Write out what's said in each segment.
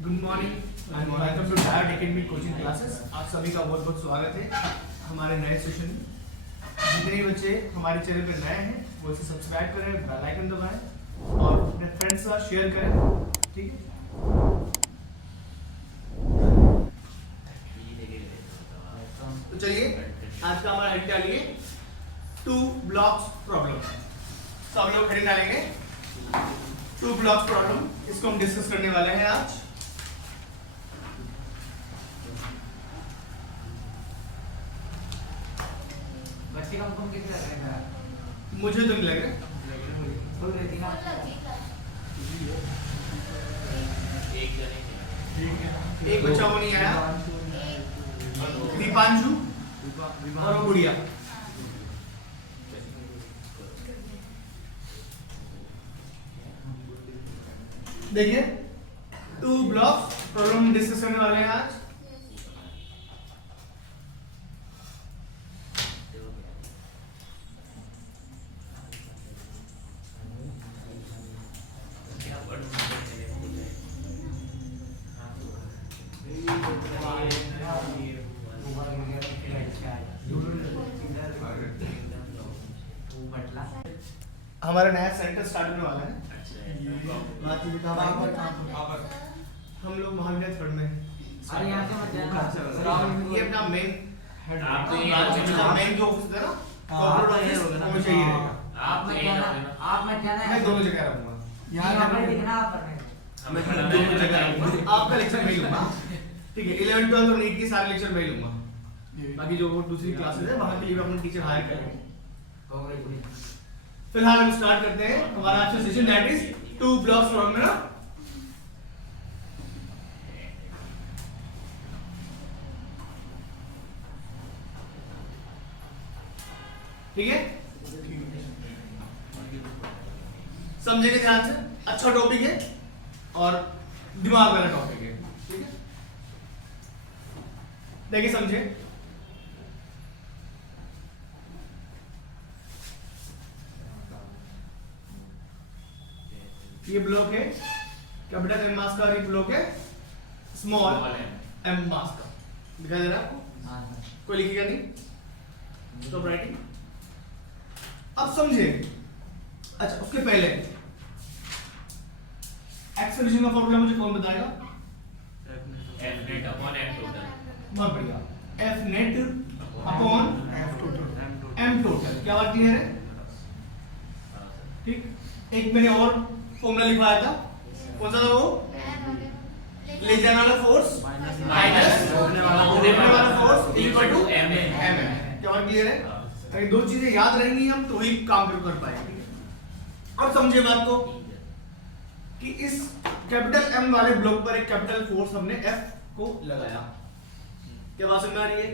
Good morning and welcome to Diet Academy coaching classes. आप सभी का बहुत बहुत स्वागत है हमारे नए सेशन में। जितने बच्चे हमारे चैनल पर नए हैं वो इसे सब्सक्राइब करें, बेल आइकन दबाएं और अपने फ्रेंड्स के साथ शेयर करें, ठीक है। तो चलिए आज का हमारा हेड डालिए 2 ब्लॉक्स प्रॉब्लम। सब लोग हेडिंग डालेंगे 2 ब्लॉक्स प्रॉब्लम। इसको हम डिस्कस करने वाले हैं आज। बच्चे का हमको कितना लग रहा है? मुझे तो नहीं लग रहा। बोल रही थी ना एक बच्चा वो नहीं आया, दीपांशु और वो गुड़िया। देखिए 2 ब्लॉक्स प्रॉब्लम डिस्कस करने वाले हैं आज। हमारा नया सेंटर स्टार्ट होने वाला है। हम लोग महाविद्यालय थर्ड में हैं। अरे यहाँ से मत जाना। ये अपना मेन हेड, आप तो ये मेन जो ऑफिस है ना, कॉर्पोरेट ऑफिस, वो चाहिए रहेगा। आप मत जाना मैं दोनों जगह रहूंगा। यहाँ पर दिखना आप पर हमें दोनों जगह रहूंगा। आपका लेक्चर मैं ही लूंगा, ठीक है। 11, 12 और नीट के सारे लेक्चर मैं ही लूंगा। बाकी जो दूसरी क्लासेस है वहां के लिए अपने टीचर हायर करेंगे। फिलहाल हम स्टार्ट करते हैं हमारा आज का session, that is 2 blocks problem ना। ठीक है, समझेंगे ध्यान से। अच्छा टॉपिक है और दिमाग वाला टॉपिक है, ठीक है। देखिए समझे, ये ब्लॉक है कैपिटल एम मास का, और ये ब्लॉक है स्मॉल एम मास का। दिखाई दे रहा है आपको? कोई लिखेगा नहीं, स्टॉप राइटिंग। अब समझे। अच्छा, उसके पहले एक्सेलरेशन का फॉर्मूला मुझे कौन बताएगा? F net upon M total। बहुत बढ़िया। F net upon M total. क्या बात क्लियर है? ठीक। एक मैंने और फॉर्मूला लिखवाया था, कौन सा था वो? ले जाने वाला फोर्स माइनस रोकने वाला फोर्स इक्वल टू M। क्या बात क्लियर है? अगर 2 चीजें याद रहेंगी हम तो ही काम कर पाएंगे। अब समझे बात को कि इस कैपिटल M वाले ब्लॉक पर एक कैपिटल फोर्स हमने F को लगाया। क्या बात समझ आ रही है?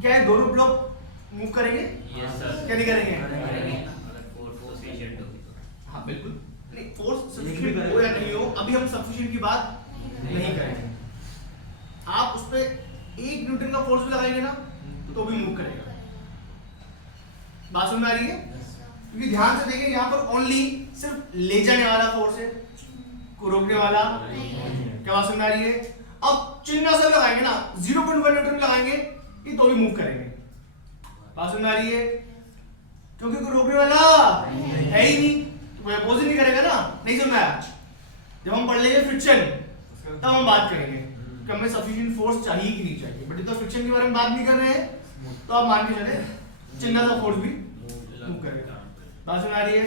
क्या है, दोनों ब्लॉक मूव करेंगे? Yes sir. क्या नहीं करेंगे? अगर फोर्स सफिशिएंट हो तो। हाँ बिल्कुल। नहीं, फोर्स सफिशिएंट हो या नहीं हो, अभी हम सफिशिएंट की बात नहीं करेंगे। आप उस पे 1 न्यूटन का फोर्स भी लगाएंगे ना तो भी मूव करेगा। बात समझ में आ रही है? क्योंकि ध्यान से देखिए, यहाँ पर ओनली सिर्फ ले जाने वाला फोर्स है, को रोकने वाला। क्या बात समझ में आ रही है? अब चिन्ह से लगाएंगे ना, 0.1 न्यूटन लगाएंगे ये तो भी मूव करेंगे। बात समझ में आ रही है? क्योंकि कोई रोकने वाला है ही नहीं, तो कोई अपोजिट नहीं करेगा ना। नहीं समझ में आया? जब हम पढ़ लेंगे फ्रिक्शन तब हम बात करेंगे कि हमें सफिशिएंट फोर्स चाहिए कि नहीं चाहिए। बट तो फ्रिक्शन के बारे में बात नहीं कर रहे हैं, तो आप मान के चले चिन्ह सा फोर्स भी मूव करेगा। बात समझ आ रही है?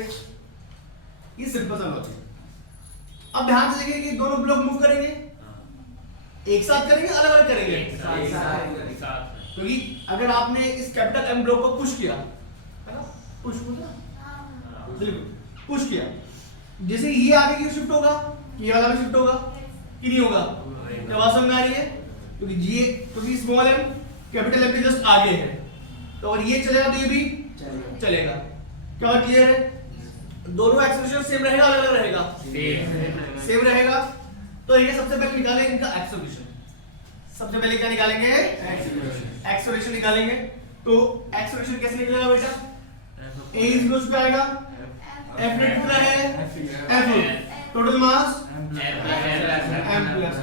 ये सिंपल सा लॉजिक। अब ध्यान से देखिए कि दोनों ब्लॉक मूव करेंगे, एक साथ करेंगे, अलग अलग करेंगे? एक साथ। क्योंकि अगर आपने इस कैपिटल एम ब्लॉक को पुश किया है ना, पुश बिल्कुल पुश किया, जैसे ये आगे की शिफ्ट होगा, ये वाला भी शिफ्ट होगा कि नहीं होगा? क्या बात समझ में आ रही है? क्योंकि स्मॉल एम कैपिटल एम के जस्ट आगे है, तो अगर ये चलेगा तो ये भी चलेगा। क्या बात क्लियर है? दोनों एक्सेलरेशन सेम रहेगा, अलग अलग रहेगा? सेम रहेगा। तो ये सबसे पहले निकालेंगे इनका एक्सेलरेशन। सबसे पहले क्या निकालेंगे? एक्सेलरेशन निकालेंगे। तो एक्सेलरेशन कैसे निकलेगा बेटा? ए इज पे आएगा, एफ नेट कितना है? F total mass M plus m plus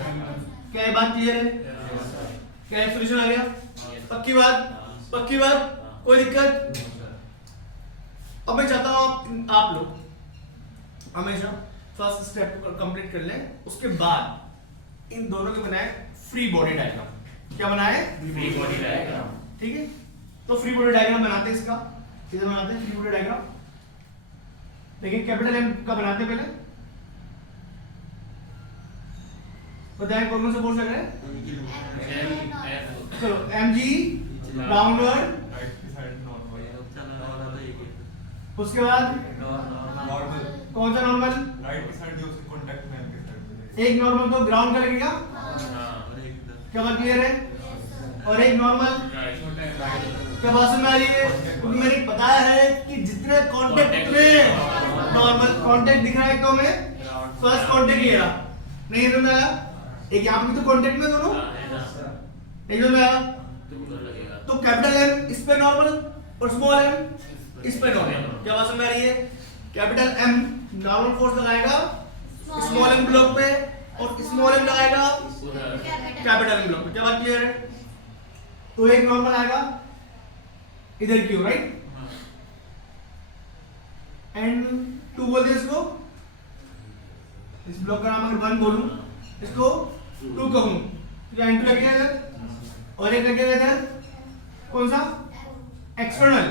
क्या ये बात क्लियर है? क्या सॉल्यूशन आ गया? पक्की बात कोई दिक्कत? अब मैं चाहता हूं आप लोग हमेशा फर्स्ट स्टेप को कंप्लीट कर लें, उसके बाद इन दोनों के बनाए फ्री बॉडी डायग्राम। क्या बनाए? Free body diagram. ठीक है, तो फ्री बॉडी डायग्राम बनाते हैं। इसका किधर बनाते हैं फ्री बॉडी डायग्राम? लेकिन कैपिटल एम का बनाते हैं पहले। बताएं कौन से फोर्स लग रहे हैं? चलो एम जी डाउनवर्ड, उसके बाद कौन सा नॉर्मल? एक नॉर्मल तो ग्राउंड का लगेगा, क्या बात क्लियर है? और एक नॉर्मल क्या बात समझ में आ रही है? क्योंकि मैंने बताया है कि जितने कांटेक्ट में नॉर्मल कांटेक्ट दिख रहा है तो मैं फर्स्ट कांटेक्ट ये रहा, नहीं समझ में आया? एक यहाँ पे तो कांटेक्ट में दोनों नहीं समझ में आया? तो कैपिटल एम इस पे नॉर्मल और स्मॉल एम इस पे नॉर्मल, क्या बात समझ में आ रही है? कैपिटल एम नॉर्मल फोर्स लगाएगा स्मॉल एम ब्लॉक पे और स्मॉल एम लगाएगा कैपिटल एम ब्लॉक पे, क्या बात क्लियर है? तो एक नॉर्मल आएगा इधर की ओर, राइट? एंड टू बोलते हैं इसको, इस ब्लॉक का नाम अगर वन बोलूं, इसको टू कहूं तो एंड टू लगेगा इधर और एक लगेगा इधर, कौन सा? एक्सटर्नल।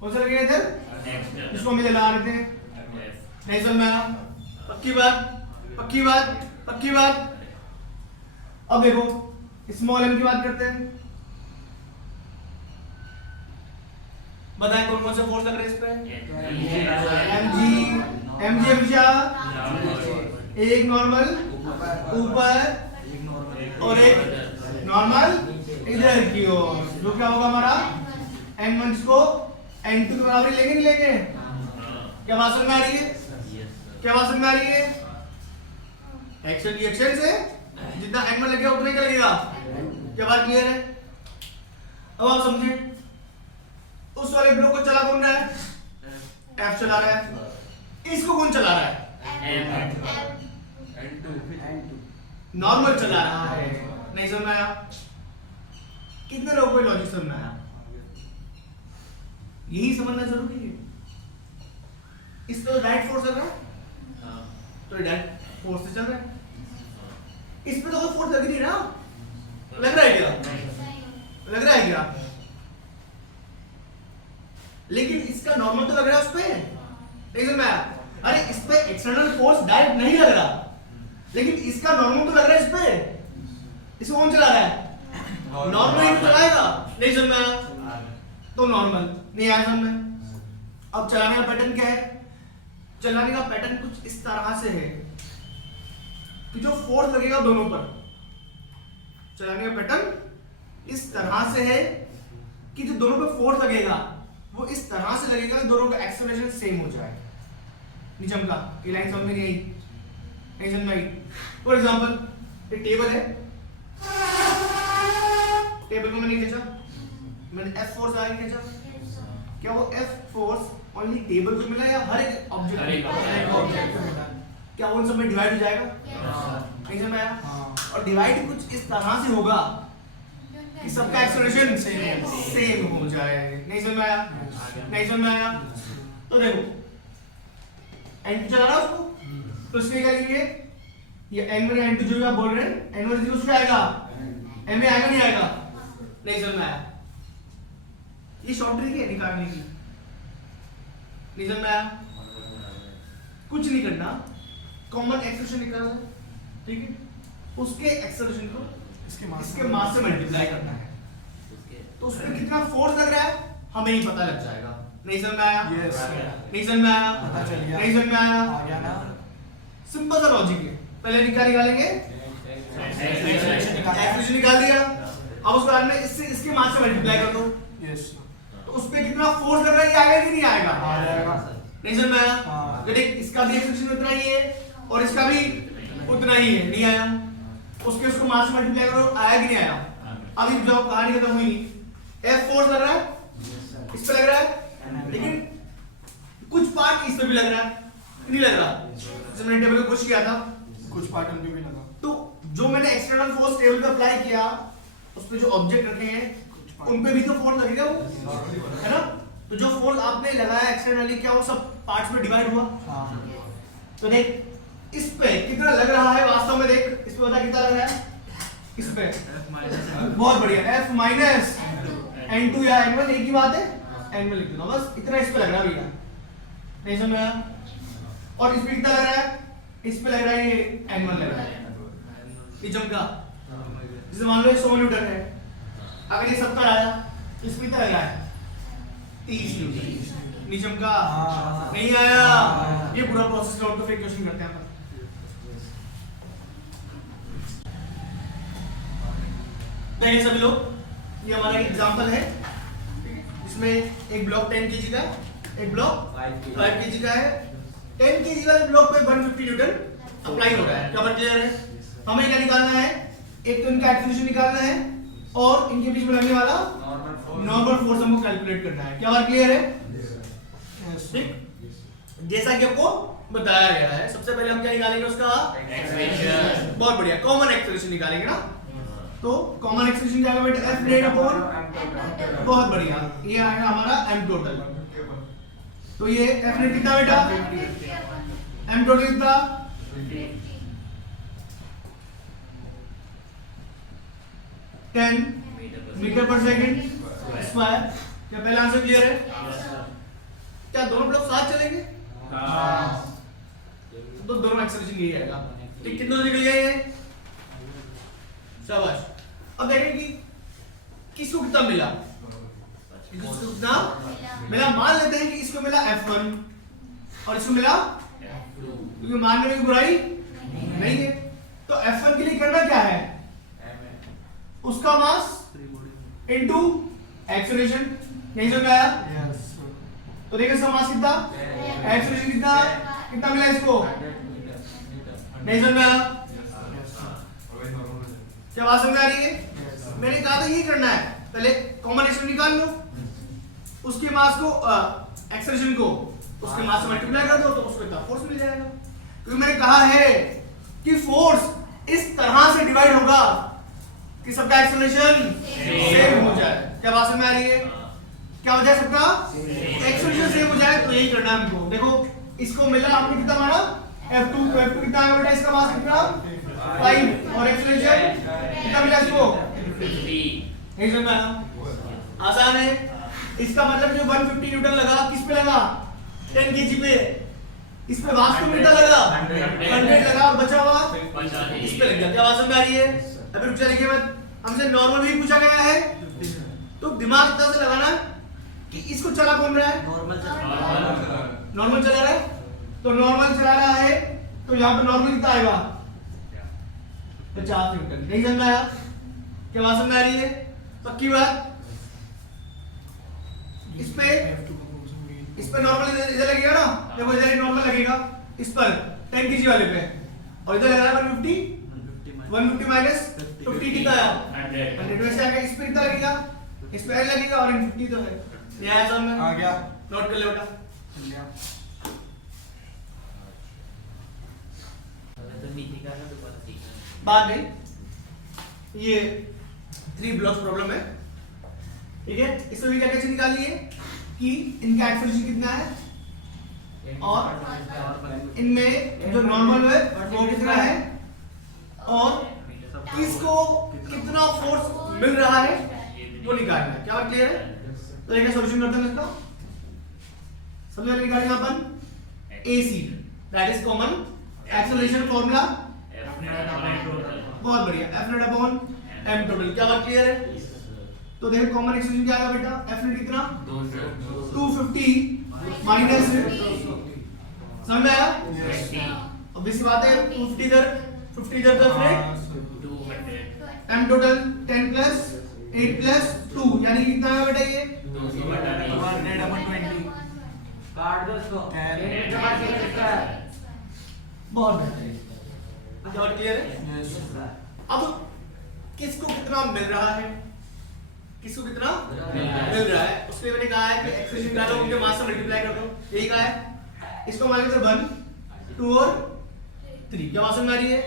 कौन सा लगेगा इधर? इसको हम इधर लगा देते हैं, नहीं समझ में आया? पक्की बात। अब देखो स्मॉल एम की बात करते हैं, बताएं कौन से फोर्स लग रहे हैं इस पे? एम जी एक नॉर्मल ऊपर और एक नॉर्मल इधर की ओर, जो क्या होगा हमारा n1 को n2 के बराबर लेंगे नहीं लेंगे? क्या बात समझ में आ रही है? एक्शन रिएक्शन से जितना n1 लगेगा उतना ही लगेगा, क्या बात क्लियर है? अब आप समझे, उस वाले ब्लॉक को चला कौन रहा है? F चला रहा है। इसको कौन चला रहा है? नॉर्मल चला रहा है, नहीं समझ में आया? कितने लोगों को लॉजिक समझ में आया? यही समझना जरूरी है। इस पे डायरेक्ट फोर्स लग रहा है, तो डायरेक्ट फोर्स से चल रहा है। इस पे तो कोई फोर्स लग नहीं रहा, लग रहा है क्या? लेकिन इसका नॉर्मल तो लग रहा है उस पे, नहीं समझ में आया? अरे इस पे एक्सटर्नल फोर्स डायरेक्ट नहीं लग रहा, लेकिन इसका नॉर्मल तो लग रहा है इस पे। इसको कौन चला रहा है? नॉर्मल ही चलाएगा, नहीं समझ में आया? तो नॉर्मल नहीं आया समझ में? अब चलाने का पैटर्न क्या है? चलाने का पैटर्न कुछ इस तरह से है कि जो फोर्स लगेगा दोनों पर, चलाने का पैटर्न इस तरह से है कि जो दोनों पर फोर्स लगेगा वो इस तरह से लगेगा कि दोनों का एक्सेलरेशन सेम हो जाए। नहीं चमका? ये लाइन समझ में नहीं आई? नहीं समझ में आई? फॉर एग्जांपल एक टेबल है, टेबल को मैंने खींचा, मैंने F फोर्स आगे खींचा, क्या वो F फोर्स ओनली टेबल को मिला या हर एक ऑब्जेक्ट को मिला? क्या उन सब में डिवाइड हो जाएगा? नहीं समझ में आया? और डिवाइड कुछ इस तरह से होगा कि सबका एक्सेलरेशन सेम हो जाए, नहीं समझ में आया? नहीं समझ में आया? तो देखो n2 चला रहा उसको, तो इसके क्या लिखेंगे? ये n1 या n2 जो भी आप बोल रहे हैं, n1 0 क्या आएगा? m में आएगा नहीं आएगा? नहीं समझ में आया? ये शॉर्ट ट्रिक है निकालने की, नहीं समझ में आया? कुछ नहीं करना, कॉमन एक्सेलरेशन निकालना है, ठीक है? उसके एक्सेलरेशन को इसके मास से मल्टीप्लाई करना है, तो उसमें कितना फोर्स लग रहा है हमें ही पता लग जाएगा। नहीं समझ में आया? नहीं समझ में आया? नहीं समझ में आया? सिंपल सा लॉजिक है। पहले निकालेंगे एक्सेलरेशन निकाल दिया, अब उसको बाद में इससे इसके मास से मल्टीप्लाई कर दो, तो उस पे कितना फोर्स लग रहा है ये आएगा कि नहीं आएगा? नहीं समझ में आया? यदि इसका भी एक्सेलरेशन उतना ही है और इसका भी उतना ही है, नहीं आया? उसके उसको मास से मल्टीप्लाई करो, आया कि नहीं आया? अभी जो कहानी खत्म हुई, F फोर्स लग रहा है, इस पे लग रहा है, लेकिन कुछ पार्ट इस पे भी लग रहा है, नहीं लग रहा, जैसे मैंने टेबल को पुश किया था कुछ पैटर्न पे भी लगा। तो जो मैंने एक्सटर्नल फोर्स टेबल पे अप्लाई किया उस पे जो ऑब्जेक्ट रखे हैं उन पे भी तो फोर्स लगेगा वो, है ना? तो जो फोर्स आपने लगाया एक्सटर्नली क्या वो सब पार्ट्स में डिवाइड हुआ? तो देख इस पे कितना लग रहा है वास्तव में, देख इस पे बता कितना लग रहा है इस पे। बहुत बढ़िया, F माइनस N2 या N1 एक ही बात है, N1 लिख दो बस, इतना इस पे लग रहा है भैया, नहीं समझ में आया? और इस पे कितना लग रहा है? इस पे लग रहा है ये N1 लग रहा है, ये चमका, जैसे मान लो 100 न्यूटन है, अगर ये 70 आया तो इस पे कितना लग रहा है? 30 न्यूटन। नहीं चमका, नहीं आया। ये पूरा प्रोसेस नोट तो फिर क्वेश्चन करते हैं अपन। देखिए सभी लोग, ये हमारा एग्जांपल है इसमें एक ब्लॉक 10 kg का, एक ब्लॉक 5 kg का है। 10 kg वाले ब्लॉक पे 150 न्यूटन अप्लाई हो रहा है। क्या बात क्लियर है? हमें क्या निकालना है? एक तो इनका एक्सीलरेशन निकालना है और इनके बीच में लगने वाला नॉर्मल फोर्स हमको कैलकुलेट करना है। क्या बात क्लियर है? ठीक, जैसा कि आपको बताया गया है। सबसे पहले हम क्या निकालेंगे उसका एक्सेलरेशन। बहुत बढ़िया, कॉमन एक्सेलरेशन निकालेंगे ना। तो कॉमन एक्सेलरेशन क्या होगा बेटा? F नेट अपॉन, बहुत बढ़िया, ये आएगा हमारा m टोटल। तो ये F नेट कितना बेटा? m टोटल कितना? टेन मीटर पर सेकंड स्क्वायर। क्या पहला आंसर क्लियर है? क्या दोनों ब्लॉक साथ चलेंगे? तो दोनों एक्सेलरेशन यही आएगा। ठीक, कितनों से निकल गया ये? शाबाश। अब देखें कि किसको कितना मिला, किसको कितना मिला। मान लेते हैं कि इसको मिला F1 और इसको मिला, क्योंकि मानने में बुराई नहीं है। तो F1 के लिए करना क्या है? उसका मास इनटू एक्सेलरेशन, यही समझ आया? तो देखिए इसका मास कितना, एक्सेलरेशन कितना, कितना मिला इसको, नहीं समझ में आया? क्या बात समझ आ रही है? मैंने कहा था यही करना है, पहले कॉमन एक्सेलरेशन निकाल लो, उसके मास को एक्सेलरेशन को उसके मास से मल्टीप्लाई कर दो तो उसको इतना फोर्स मिल जाएगा। क्योंकि मैंने कहा है कि फोर्स इस तरह से डिवाइड होगा कि सबका एक्सेलरेशन सेम हो जाए। क्या बात समझ में आ रही है? क्या हो जाए सबका एक्सेलरेशन सेम हो जाए, तो यही करना है हमको। देखो इसको मिला हमने कितना माना F2, तो F2 कितना आएगा बेटा? इसका मास कितना 5 और एक्सेलरेशन कितना मिला इसको 50। नहीं समझ में आया? आसान है। इसका मतलब जो 150 न्यूटन लगा किस पे लगा? 10 kg पे। इस पे वास्तव में कितना लगा? 100 लगा और बचा हुआ इस पे लग गया। क्या बात समझ में आ रही है? अभी रुक जाइए मत, हमसे नॉर्मल भी पूछा गया है तो दिमाग इतना से लगाना कि इसको चला कौन रहा है? नॉर्मल चला रहा है। तो नॉर्मल चला रहा है तो यहाँ पे नॉर्मल कितना आएगा? 50 न्यूटन। नहीं समझ में आया? क्या बात समझ में आ रही है? पक्की बात? इस पे नॉर्मल इधर लगेगा ना, देखो इधर नॉर्मल लगेगा इस पर 10 kg वाले पे, और इधर लगा 150 माइनस 50 कितना आया? 100 वैसे आएगा। इस पे कितना लगेगा? इस पे L लगेगा और 50 तो है। ये आया समझ में? आ गया, नोट कर ले बेटा। बात नहीं, ये 3 ब्लॉक्स प्रॉब्लम है, ठीक है? इसमें भी क्या कैसे निकालनी है कि इनका एक्सेलरेशन कितना है और इनमें जो नॉर्मल है वो कितना है और किसको कितना फोर्स मिल रहा है वो निकालना है। क्या बात क्लियर है? तो एक सॉल्यूशन करते हैं इसका। सबसे पहले निकालेंगे अपन AC, that is common acceleration formula. बहुत बढ़िया, F net upon m total. क्या बात क्लियर है? तो देखो कॉमन एक्सेलरेशन क्या आएगा बेटा? F नेट कितना? 250 माइनस, समझ में आया? ऑब्वियस बात है, 250 इधर 50 इधर तो m टोटल 10 प्लस 8 प्लस 2 यानी कितना आएगा बेटा? ये 100/20। काट दो इसको। बहुत बेहतरीन। क्या क्लियर है? अब किसको कितना मिल रहा है, किसको कितना मिल रहा है, उसके मैंने कहा है कि एक्सेलरेशन डालो उनके मास से मल्टीप्लाई कर दो, यही कहा है। इसको मान लीजिए 1 2 और 3। क्या बात समझ में आ रही है?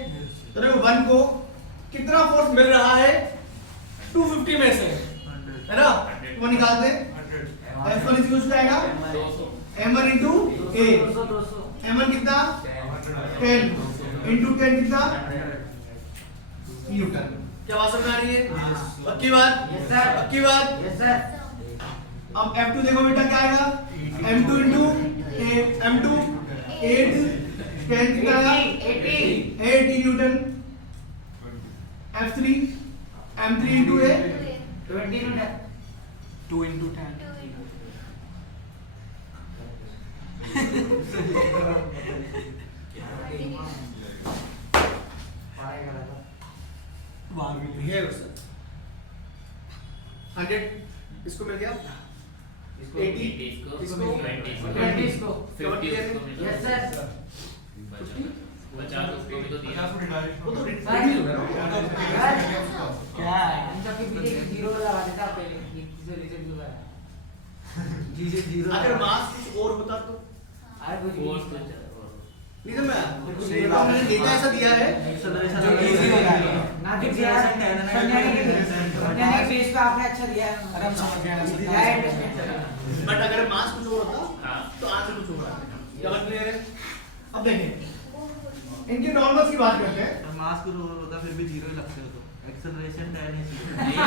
तो देखो 1 को कितना फोर्स मिल रहा है 250 में से, है ना? वो निकालते हैं। F1 इज यूज आएगा m1 into a, m1 कितना 10 into 10 कितना न्यूटन। क्या बात समझ में आ रही है? पक्की बात? Yes sir. पक्की बात? Yes sir. अब F2 देखो बेटा क्या आएगा, m2 into m2 8 10 कितना आएगा 80 Newton. F3 m3 into a 20 Newton. 2 into 10 ये है सर 100 इसको मिल गया, 80 इसको, इसको 20 इसको। 50 उसको मिला। Yes sir. 50 उसको भी तो दिया। वो तो रिड्यूस सर। हो गया ना। क्या है? इन सब के पीछे जीरो लगा देता पहले, किसी रिजल्ट हुआ है। जीरो। अगर मास कुछ और होता तो अरे कुछ फोर्स भी तो नहीं। नहीं समझा? सही ये तो बात हमने है। डेटा ऐसा दिया है जो जो easy हो जाएगा। ना दिख गया समझाने के बेस पे आपने अच्छा दिया है। अरे हम समझ गए ना। दिया है understand। बट अगर मास कुछ और होता हाँ। तो आंसर कुछ और आता। क्या बात क्लियर है? अब देखें इनके नॉर्मल्स की बात करते हैं। मास कुछ और होता फिर भी जीरो ही लगते हो तो एक्सेलरेशन 10 है। नहीं,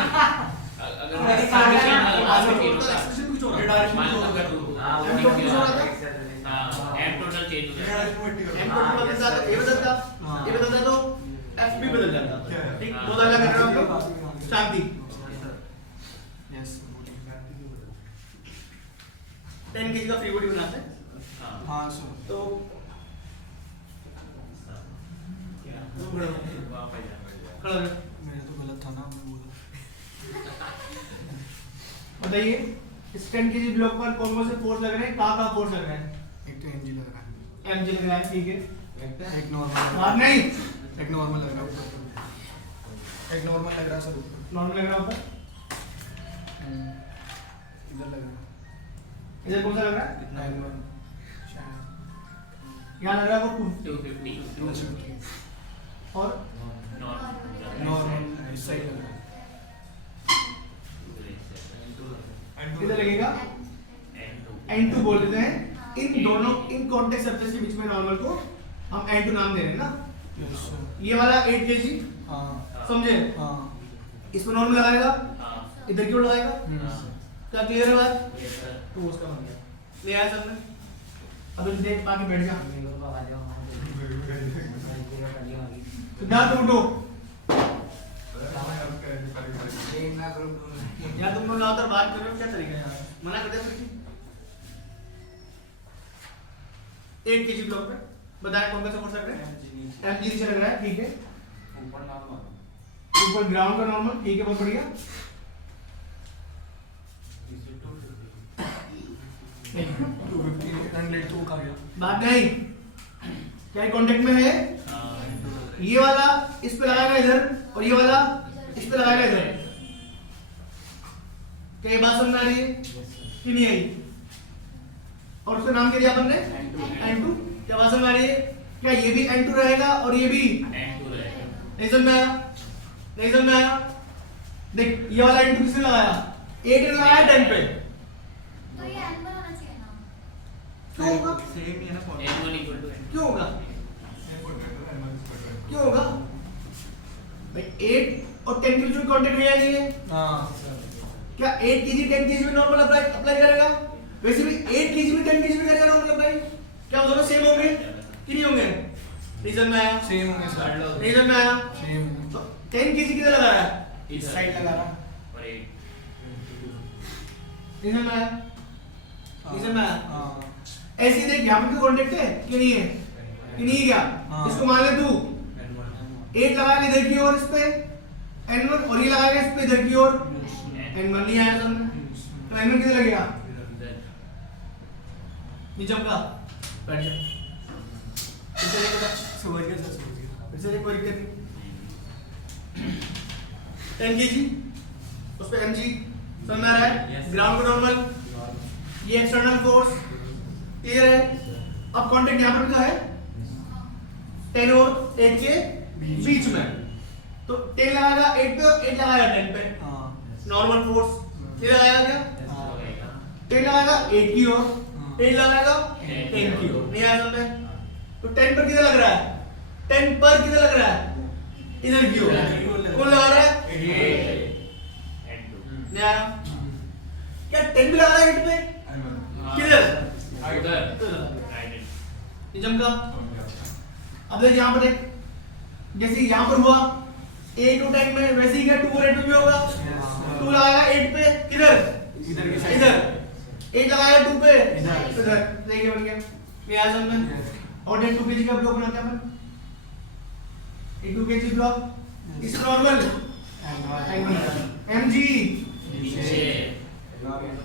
अगर अरे मास का सारा- मास मास का और चेंज होता होता एक्सप्रेशन कुछ और ये आता। डायरेक्शन मान कुछ लो और अगर होता। हाँ, M वो टोटल नहीं कुछ और किया। आता। हाँ, M टोटल चेंज हो जाएगा। M हाँ, टोटल के साथ ये बदलता, हाँ। ये बदलता तो F भी बदल जाता। क्या है? ठीक, हाँ। दो अलग कर रहे हो आप लोग। शांति। यस 10 kg का फ्री बॉडी बनाते हैं। हाँ। हाँ सर तो खड़े हो। खड़े हो। मेरा तो गलत था ना मैं बोला। बताइए इस 10 kg ब्लॉक पर कौन कौन से फोर्स लग रहे हैं, कहाँ फोर्स लग रहे हैं? एक तो एनजी लग रहा है, mg लग रहा है, ठीक है। एक नॉर्मल बात नहीं, एक नॉर्मल लग रहा है ऊपर, एक नॉर्मल लग रहा है सर ऊपर। नॉर्मल लग रहा है ऊपर। इधर लग रहा है इधर कौन सा लग रहा है? कितना N1 शायद यहाँ लग रहा है वो 250 2 और नॉर्मल इस साइड लग रहा है। इधर लगेगा n2 बोल देते हैं। इन दोनों इन कॉन्टेक्ट सरफेस के बीच में नॉर्मल को हम n2 नाम दे रहे हैं ना। Yes sir. ये वाला 8 kg हाँ समझे? हाँ इस पर नॉर्मल लगाएगा, हाँ। इधर की ओर लगाएगा। हम्म। क्या क्लियर है बात? Yes, sir. तो उसका बन गया। ले आया सबने? अब इसे देख पाके बैठ जा। सिद्धार्थ उठो। या तुम लोग लगातार बात कर रहे हो, क्या तरीका है यार? मना कर दे फिर। 8 kg ब्लॉक पे बताया कौन सा फोर्स लग रहा है? mg नीचे लग रहा है, ठीक है। ऊपर नॉर्मल ऊपर ग्राउंड का नॉर्मल, ठीक है, बहुत बढ़िया। नहीं, 250 रन रेट तो का गया। बात नहीं, क्या कांटेक्ट में है? ये वाला इस पे लगाएगा इधर और ये वाला इस पे लगाएगा इधर। क्या ये बात समझ में आ रही है कि नहीं आई? और उसका नाम क्या दिया अपन ने? n2। क्या बात समझ में आ रही है? क्या ये भी n2 रहेगा और ये भी? N2 रहेगा। नहीं समझ में आया? नहीं समझ में आया? देख ये वाला n2 किसने लगाया? 8 ने लगाया 10 पे। तो ये एनिमल होना चाहिए ना। क्यों होगा? सेम ही है ना N1 equal to N2। क्यों होगा? क्यों होगा? भाई 8 और 10 के बीच में कांटेक्ट है या नहीं है? हाँ क्या 8 kg 10 kg में नॉर्मल अप्लाई करेगा? वैसे भी 8 kg में 10 kg में करेगा नॉर्मल अप्लाई? क्या वो दोनों सेम होंगे कि नहीं होंगे? नहीं समझ में आया? सेम होंगे सर। नहीं समझ में आया? सेम तो 10 kg किधर लगाया है? इस साइड लगा रहा और 8 नहीं समझ में आया? नहीं समझ में आया? हाँ ऐसे ही देख यहाँ पे कांटेक्ट है कि नहीं है? कि नहीं है क्या? हाँ। इसको मान ले तू 8 लगाएगा इधर की ओर इस पे n1 और ये लगाएगा इस पे इधर की ओर n1। नहीं आया समझ? तो n1 किधर लगेगा? नीचे का बैठ जा। फिर से देख बेटा, समझ गया सर समझ गया। फिर से देख, कोई दिक्कत नहीं। 10 kg उस पे mg समझ में आ रहा है? ग्राउंड को नॉर्मल, ये एक्सटर्नल फोर्स क्लियर है? अब कांटेक्ट यहाँ पर भी तो है, 10 और 8 के बीच में, तो 10 लगाएगा 8 पे, 8 लगाएगा 10 पे, नॉर्मल फोर्स ये लगाएगा क्या? 10 लगाएगा 8 की ओर, 8 लगाएगा 10 की ओर, नहीं आया समझ में? तो 10 पर किधर लग रहा है? 10 पर किधर लग रहा है? इधर की ओर। कौन लगा रहा है? नहीं आया? क्या 10 भी लगा रहा है 8 पे? किधर? ये जम का। अब देख यहाँ पर देख, जैसे यहाँ पर हुआ 8 to 10 में, वैसे ही क्या 2 और 8 में भी होगा? 2 लगाएगा 8 पे, किधर? इधर। 8 लगाएगा 2 पे, इधर। देखिए बन गया। ये आ समझ में? और देख 2 kg का ब्लॉक बनाते हैं अपन। एक 2 kg ब्लॉक इस नॉर्मल mg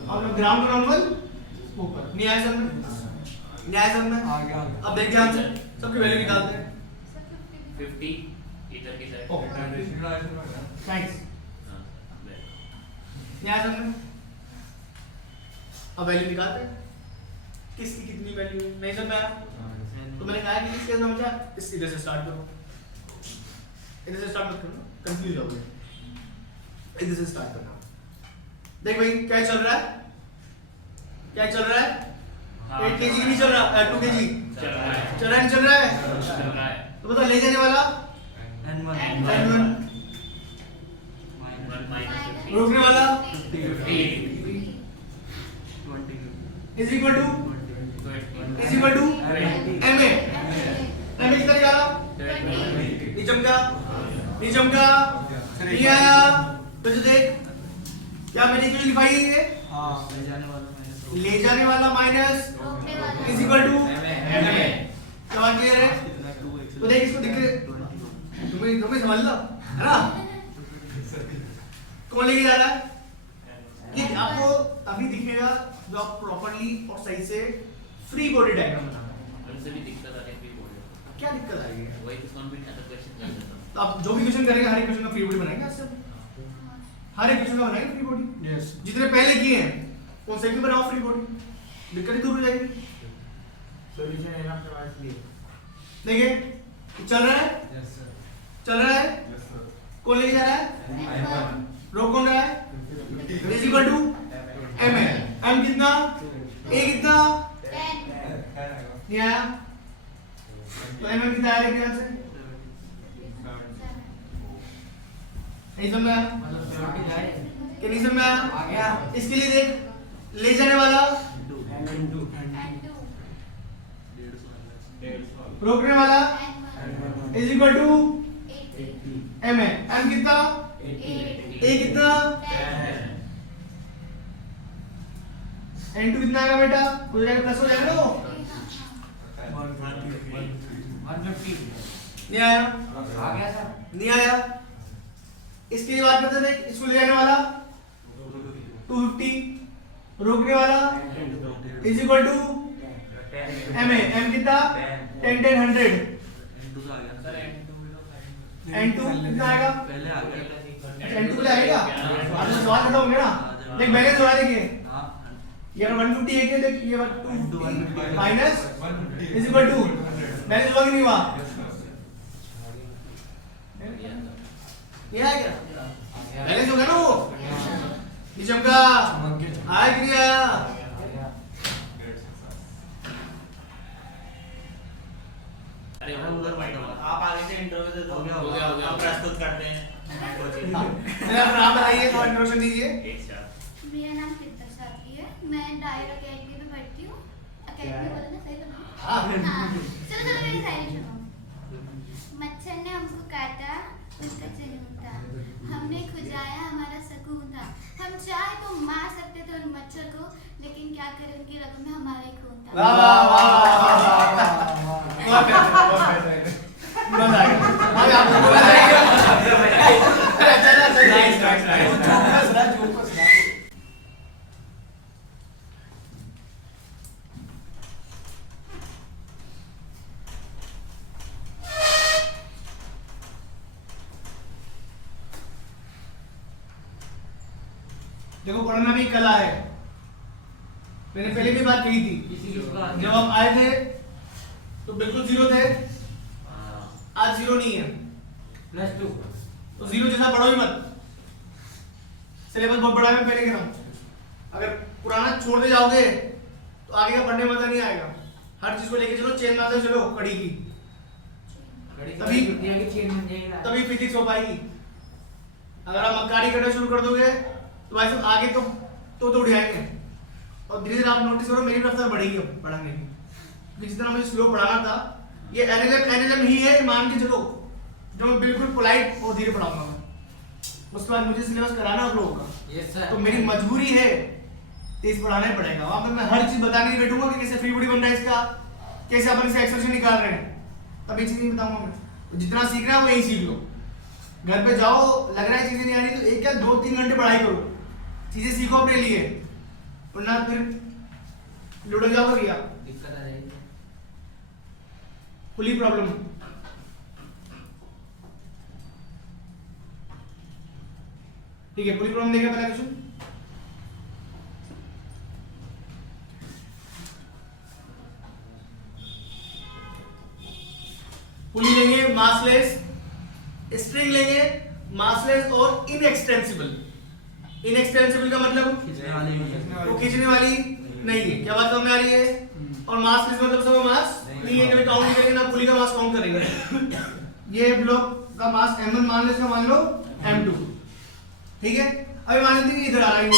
और ग्राउंड नॉर्मल ऊपर। नहीं आया समझ में? नहीं आया समझ में? अब देख ध्यान से, सबकी वैल्यू निकालते हैं। 50 इधर की साइड। Okay thanks. नहीं आया समझ में? अब वैल्यू निकालते हैं, किसकी कितनी वैल्यू है। नहीं समझ में आया? तो मैंने कहा कि इस केस में समझा, इस इधर से स्टार्ट करो, इधर से स्टार्ट मत करो, कंफ्यूज हो गए। इधर से स्टार्ट करना। देख भाई क्या चल रहा है? क्या चल रहा है? 8 kg नहीं चल रहा, 2 kg चल रहा है। चल रहा है, नहीं चल रहा है? चल रहा है। तो बता ले जाने वाला N1 N1, रोकने वाला 50 is equal to MA। MA कितना निकाला? नहीं चमका, नहीं चमका, नहीं आया। तो जो देख क्या मैंने क्यों लिखाई है ये? ले जाने वाला minus is equal to MA। सवाल क्लियर है? तो देख इसको देख के तुम्हें समझ लो, है ना? कौन लेके जा रहा है? ये आपको अभी दिखेगा जो आप प्रॉपर्ली और सही से फ्री बॉडी डायग्राम बनाना है। हमसे भी दिक्कत आ रही है फ्री बॉडी। क्या दिक्कत आएगी? वही तो कौन भी अदर क्वेश्चन कर देता हूं। तो आप जो भी क्वेश्चन करेंगे हर एक क्वेश्चन का फ्री बॉडी बनाएंगे आज से। हर एक क्वेश्चन का बनाएंगे फ्री बॉडी। यस जितने पहले किए हैं उन सभी बनाओ फ्री बॉडी, दिक्कत ही दूर हो जाएगी। सॉल्यूशन है ना प्रवास लिए। देखिए चल रहा है, चल रहा है, कौन लेके जा रहा है? रोक कौन रहा है? Is equal to MA। M कितना? A कितना? नहीं आया? तो MM कितना आया लेके ध्यान से? नहीं समझ में आया? कि नहीं समझ में आया? आ गया। इसके लिए देख, ले जाने वाला, रोकने वाला is equal to MA। M कितना? A कितना? N2 कितना आएगा बेटा? हो जाएगा प्लस हो जाएगा ना? 150 नहीं आया? आ गया सर। नहीं आया? इसके लिए बात करते हैं, इसको ले जाने वाला 250, रोकने वाला is equal to MA। M कितना? 10 10 100। N2 कितना आएगा? पहले आ गया N2 पे आएगा? अब तो सवाल खत्म हो गया ना? देख बैलेंस हो रहा है, देखिए ये अगर 150 है क्या? देख ये 250 minus is equal to balance हुआ कि नहीं हुआ? ये आया क्या? बैलेंस हो गया ना वो? ये चमका आया कि नहीं आया? अरे वो उधर बैठ आप आगे से इंटरव्यू दे दो। हो गया, हो गया, हो गया। आप प्रस्तुत करते हैं। मेरा नाम बताइए, थोड़ा इंट्रोडक्शन दीजिए। एक साथ। मेरा नाम प्रीता साथी है, मैं डायर अकेडमी में पढ़ती हूँ। अकेडमी बोला ना सही बोला? हाँ। हाँ। चलो मेरी शायरी सुनो। मच्छर ने हमको काटा, उसका जुनून था, हमने खुजाया, हमारा सुकून था। हम चाहे तो मार सकते थे उन मच्छर को, लेकिन क्या करें उनकी रगों में हमारा ही खून था। वाह वाह वाह बहुत बेहतर, बहुत बेहतर। मजा आया। अभी आपको बोला जाएगा। चला चला नाइस नाइस नाइस। देखो पढ़ना भी कला है। मैंने पहले भी बात कही थी, जब आप आए थे तो बिल्कुल जीरो थे, मैथ जीरो नहीं है +2 तो जीरो जैसा पढ़ो ही मत, सिलेबस बहुत बड़ा है, मैं पहले कह रहा हूँ। अगर पुराना छोड़ते जाओगे तो आगे का पढ़ने में मजा नहीं आएगा। हर चीज को लेके चलो, चेन मारते चलो कड़ी की, तभी दुनिया की चेन बन जाएगी। तभी फिजिक्स हो पाएगी। अगर आप मक्कारी करना शुरू कर दोगे तो भाई साहब आगे तो उड़ जाएंगे। और धीरे धीरे आप नोटिस करो मेरी रफ्तार बढ़ेगी अब पढ़ाने की, क्योंकि जितना मुझे स्लो पढ़ाना था, ये एनएलएम ही है, मान के चलो, जो मैं बिल्कुल पोलाइट और धीरे पढ़ाऊंगा मैं। उसके बाद मुझे सिलेबस कराना आप लोगों का, यस सर। तो मेरी मजबूरी है तेज पढ़ाना ही पड़ेगा। वहां पे मैं हर चीज बताने नहीं बैठूंगा कि कैसे फ्री बॉडी बन रहा है इसका, कैसे अपन इसे एक्सप्रेशन निकाल रहे हैं, तब ये चीज नहीं बताऊंगा मैं। तो जितना सीख रहा है वो यही सीख लो। घर पे जाओ, लग रहा है चीजें नहीं आ रही तो एक या 2-3 घंटे पढ़ाई करो, चीजें सीखो अपने लिए, वरना फिर लुढ़क जाओगे भैया, दिक्कत आ जाएगी। खुली प्रॉब्लम। ठीक है, खुली प्रॉब्लम देखिए पहला क्वेश्चन। पुली लेंगे मासलेस, स्ट्रिंग लेंगे मासलेस और इनएक्सटेंसिबल। इनएक्सटेंसिबल का मतलब वो खींचने वाली नहीं है, क्या बात समझ में आ रही है? और मासलेस मतलब सब मास नहीं है, कभी काउंट नहीं करेंगे ना, पुली का मास काउंट करेंगे। ये ब्लॉक का मास m1 मान लो, इसका मान लो m2, ठीक है। अभी मान लेते हैं कि इधर आ रहा है,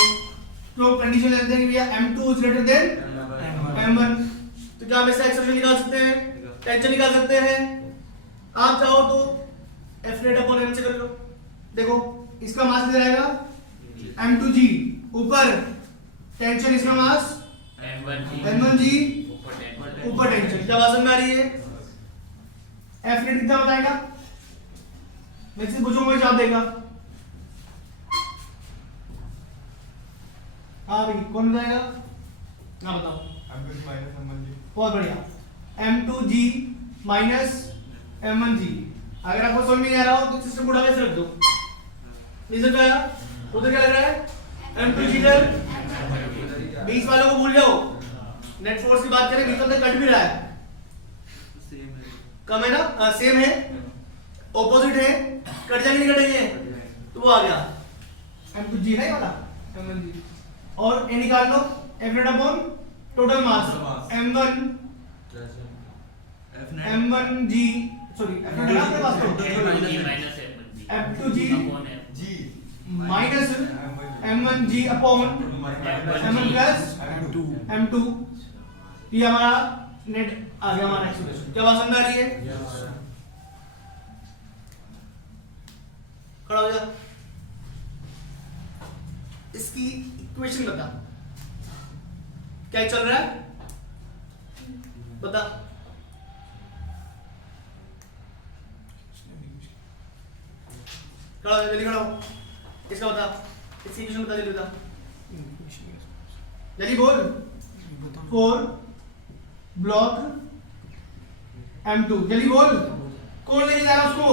तो कंडीशन लेते हैं कि भैया m2 is greater than m1, तो क्या हम इसका एक्सप्रेशन निकाल सकते हैं, टेंशन निकाल सकते हैं। आप चाहो तो F रेट अपॉन m से कर लो। देखो इसका मास कितना आएगा m2g, ऊपर टेंशन, इसका मास m1g, ऊपर टेंशन। क्या बात समझ में आ रही है? F रेट कितना बताएगा, मैं से पूछूंगा जवाब देगा। हाँ भाई कौन बताएगा, ना बताओ। बहुत बढ़िया, m2g माइनस m1g। अगर आपको समझ में नहीं आ रहा हो तो सिस्टम को उठा के रख दो, नहीं समझ आया? उधर क्या लग रहा है m2g इधर, 20 वालों को भूल जाओ, नेट फोर्स की बात करें 20 अंदर कट भी रहा है, कम है ना, सेम है, ऑपोजिट है, कट जाएंगे नहीं कटेंगे, तो वो आ गया m2g है वाला m1g। और ये निकाल लो F rate upon total mass m1 m1g, sorry F rate आपके पास तो f2g minus m1g upon m1 plus m2। ये हमारा नेट आ गया, हमारा एक्सप्रेशन। क्या बात समझ आ रही है? खड़ा हो जा, इसकी इक्वेशन बता, क्या चल रहा है बता। खड़ा हो, जल्दी खड़ा हो, इसका बता, इसकी इक्वेशन बता, जल्दी बता, जल्दी बोल। 4 ब्लॉक m2, जल्दी बोल, कौन लेके जा रहा है उसको?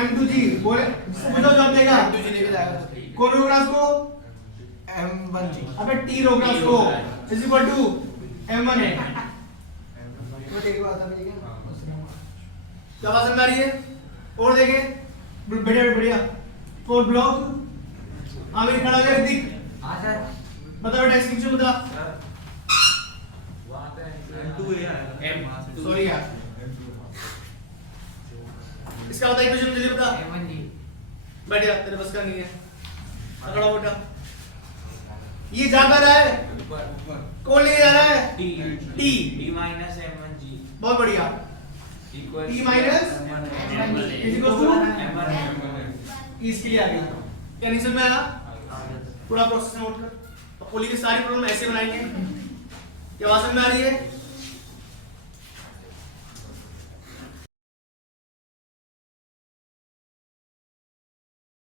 m2g बोले, जिसको पूछो जवाब देगा। m2g लेके जाएगा, कौन रोक रहा है उसको? m1g। अबे t रोक रहा है उसको, इज इक्वल टू m1 है। तो ठीक है, बात समझ गए। क्या बात समझ में आ रही है? और देखें, बढ़िया बढ़िया, 4 ब्लॉक आमिर खड़ा हो गया, ऋतिक हाँ सर। बता बेटा इसकी क्वेश्चन बता। सॉरी यार, इसका बता इक्वेशन जल्दी बता। m1g बढ़िया, तेरे बस का नहीं है, खड़ा हो बेटा। ये जा कर रहा है, कौन ले जा रहा है? t माइनस m1g बहुत बढ़िया, इक्वल t माइनस इसके लिए आ गया। क्या नहीं समझ में आया? पूरा प्रोसेस नोट कर, और पुली की सारी प्रॉब्लम ऐसे बनाएंगे। क्या बात समझ में आ रही है?